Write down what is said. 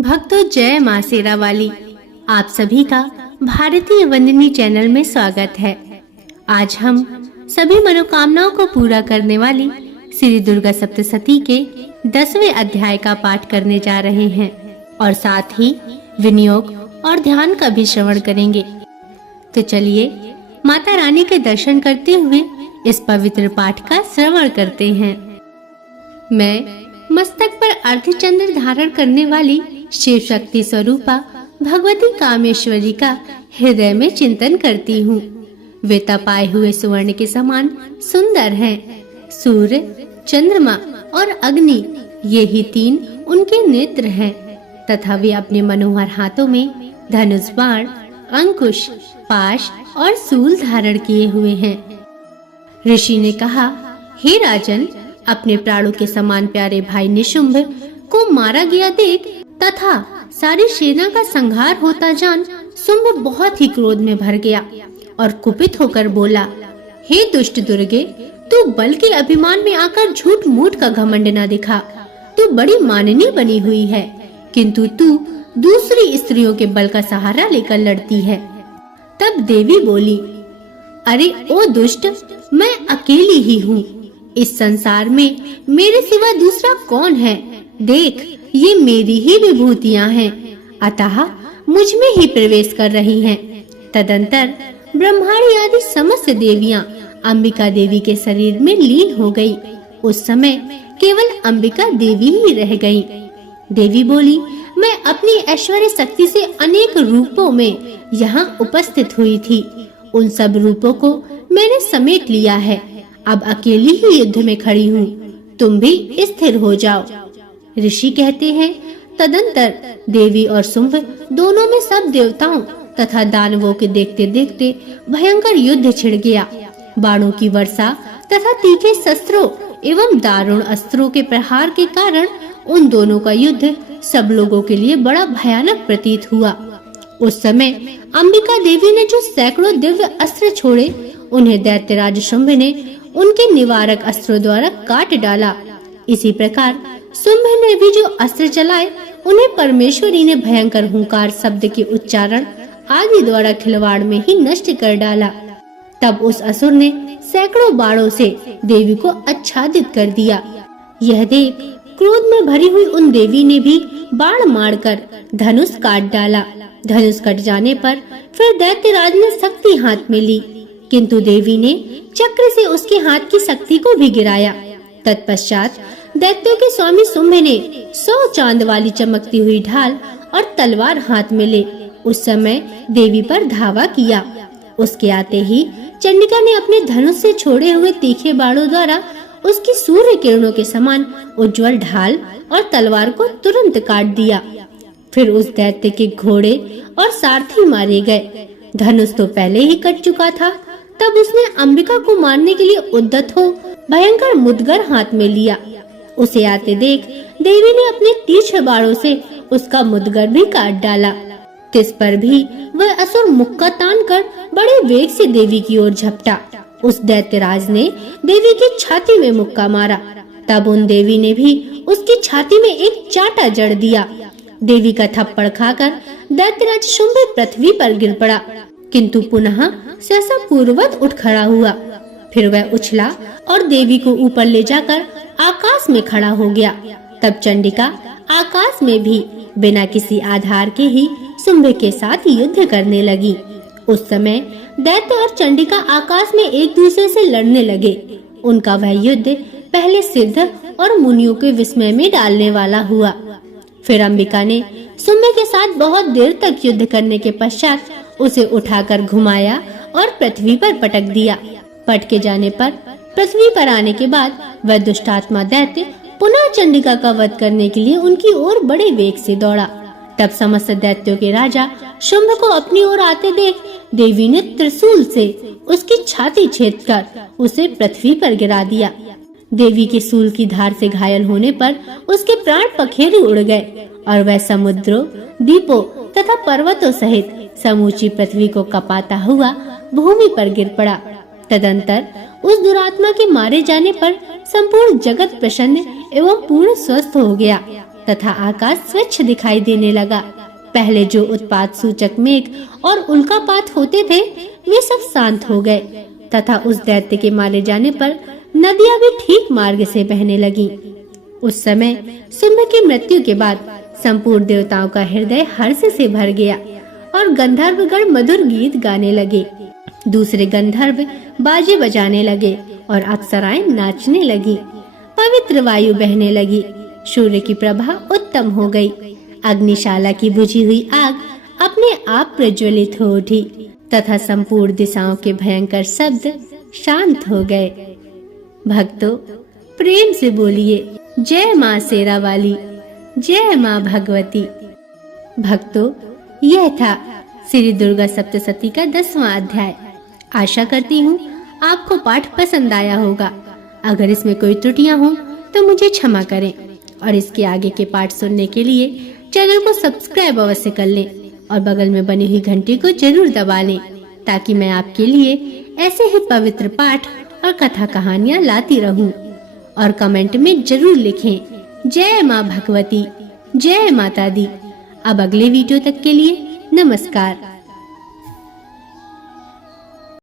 भक्तों, जय मां शेरा वाली। आप सभी का भारतीय वंदनी चैनल में स्वागत है। आज हम सभी मनोकामनाओं को पूरा करने वाली श्री दुर्गा सप्तशती के 10वें अध्याय का पाठ करने जा रहे हैं और साथ ही विनियोग और ध्यान का भी श्रवण करेंगे। तो चलिए माता रानी के दर्शन करते हुए इस पवित्र पाठ का श्रवण करते हैं। मैं मस्तक पर अर्धचंद्र धारण करने वाली शिव शक्ति स्वरूपा भगवती कामेश्वरी का हृदय में चिंतन करती हूँ। वे तपाए हुए स्वर्ण के समान सुंदर हैं। सूर्य, चंद्रमा और अग्नि, ये ही तीन उनके नेत्र हैं तथा वे अपने मनोहर हाथों में धनुष, बाण, अंकुश, पाश और शूल धारण किए हुए हैं। ऋषि ने कहा, हे राजन, अपने प्राणों के समान प्यारे भाई निशुंभ को मारा गया देख तथा सारी सेना का संहार होता जान शुंभ बहुत ही क्रोध में भर गया और कुपित होकर बोला, हे दुष्ट दुर्गे, तू बल के अभिमान में आकर झूठ मूठ का घमंड न दिखा। तू बड़ी माननीय बनी हुई है, किंतु तू दूसरी स्त्रियों के बल का सहारा लेकर लड़ती है। तब देवी बोली, अरे ओ दुष्ट, मैं अकेली ही हूँ। इस संसार में मेरे सिवा दूसरा कौन है? देख, ये मेरी ही विभूतियाँ हैं, अतः मुझ में ही प्रवेश कर रही हैं। तदंतर ब्रह्माणी आदि समस्त देवियाँ अंबिका देवी के शरीर में लीन हो गई। उस समय केवल अंबिका देवी ही रह गई। देवी बोली, मैं अपनी ऐश्वर्य शक्ति से अनेक रूपों में यहाँ उपस्थित हुई थी। उन सब रूपों को मैंने समेट लिया है। अब अकेली ही युद्ध में खड़ी हूँ। तुम भी स्थिर हो जाओ। ऋषि कहते हैं, तदंतर देवी और शुंभ दोनों में सब देवताओं तथा दानवों के देखते देखते भयंकर युद्ध छिड़ गया। बाणों की वर्षा तथा तीखे शस्त्रों एवं दारुण अस्त्रों के प्रहार के कारण उन दोनों का युद्ध सब लोगों के लिए बड़ा भयानक प्रतीत हुआ। उस समय अंबिका देवी ने जो सैकड़ों दिव्य अस्त्र छोड़े, उन्हें दैत्यराज शुंभ ने उनके निवारक अस्त्रों द्वारा काट डाला। इसी प्रकार शुंभ ने भी जो अस्त्र चलाए, उन्हें परमेश्वरी ने भयंकर हुंकार शब्द के उच्चारण आदि द्वारा खिलवाड़ में ही नष्ट कर डाला। तब उस असुर ने सैकड़ों बाणों से देवी को आच्छादित कर दिया। यह देख क्रोध में भरी हुई उन देवी ने भी बाण मारकर धनुष काट डाला। धनुष कट जाने पर फिर दैत्यराज ने शक्ति हाथ में ली, किंतु देवी ने चक्र से उसके हाथ की शक्ति को भी गिराया। तत्पश्चात दैत्यों के स्वामी शुंभ ने 100 चांद वाली चमकती हुई ढाल और तलवार हाथ में ले उस समय देवी पर धावा किया। उसके आते ही चंडिका ने अपने धनुष से छोड़े हुए तीखे बाणों द्वारा उसकी सूर्य किरणों के समान उज्जवल ढाल और तलवार को तुरंत काट दिया। फिर उस दैत्य के घोड़े और सारथी मारे गए। धनुष तो पहले ही कट चुका था। तब उसने अंबिका को मारने के लिए उद्यत हो भयंकर मुद्गर हाथ में लिया। उसे आते देख देवी ने अपने तीक्ष्ण बाणों से उसका मुद्गर भी काट डाला। तिस पर भी वह असुर मुक्का तान कर बड़े वेग से देवी की ओर झपटा। उस दैत्यराज ने देवी की छाती में मुक्का मारा। तब उन देवी ने भी उसकी छाती में एक चाटा जड़ दिया। देवी का थप्पड़ खाकर दैत्यराज शुंभ पृथ्वी पर गिर पड़ा, किंतु पुनः सहसा पूर्ववत उठ खड़ा हुआ। फिर वह उछला और देवी को ऊपर ले जाकर आकाश में खड़ा हो गया। तब चंडिका आकाश में भी बिना किसी आधार के ही शुंभ के साथ युद्ध करने लगी। उस समय दैत्य और चंडिका आकाश में एक दूसरे से लड़ने लगे। उनका वह युद्ध पहले सिद्ध और मुनियों के विस्मय में डालने वाला हुआ। फिर अंबिका ने शुंभ के साथ बहुत देर तक युद्ध करने के पश्चात उसे उठाकर घुमाया और पृथ्वी पर पटक दिया। पटके जाने पर पृथ्वी पर आने के बाद वह दुष्टात्मा दैत्य पुनः चंडिका का वध करने के लिए उनकी ओर बड़े वेग से दौड़ा। तब समस्त दैत्यों के राजा शुंभ को अपनी ओर आते देख देवी ने त्रिशूल से उसकी छाती छेदकर उसे पृथ्वी पर गिरा दिया। देवी के शूल की धार से घायल होने पर उसके प्राण पखेरु उड़ गए और वह समुद्रों, द्वीपों तथा पर्वतों सहित समूची पृथ्वी को कपाता हुआ भूमि पर गिर पड़ा। तदंतर उस दुरात्मा के मारे जाने पर संपूर्ण जगत प्रसन्न एवं पूर्ण स्वस्थ हो गया। तथा आकाश स्वच्छ दिखाई देने लगा। पहले जो उत्पात सूचक मेघ और उल्कापात होते थे वे सब शांत हो गए तथा उस दैत्य के मारे जाने पर नदियां भी ठीक मार्ग से बहने लगीं। उस समय शुंभ की मृत्यु के बाद संपूर्ण देवताओं का हृदय हर्ष से भर गया और गंधर्वगण मधुर गीत गाने लगे। दूसरे गंधर्व बाजे बजाने लगे और अप्सराएं नाचने लगी। पवित्र वायु बहने लगी। सूर्य की प्रभा उत्तम हो गई। अग्निशाला की बुझी हुई आग अपने आप प्रज्वलित हो उठी तथा संपूर्ण दिशाओं के भयंकर शब्द शांत हो गए। भक्तों, प्रेम से बोलिए जय माँ शेरा वाली, जय माँ भगवती। भक्तों, यह था श्री दुर्गा सप्तशती का 10वां अध्याय। आशा करती हूँ आपको पाठ पसंद आया होगा। अगर इसमें कोई त्रुटियां हों तो मुझे क्षमा करें और इसके आगे के पाठ सुनने के लिए चैनल को सब्सक्राइब अवश्य कर लें और बगल में बनी हुई घंटी को जरूर दबा लें ताकि मैं आपके लिए ऐसे ही पवित्र पाठ और कथा कहानियां लाती रहूं। और कमेंट में जरूर लिखें जय माँ भगवती, जय माता दी। अब अगले वीडियो तक के लिए नमस्कार।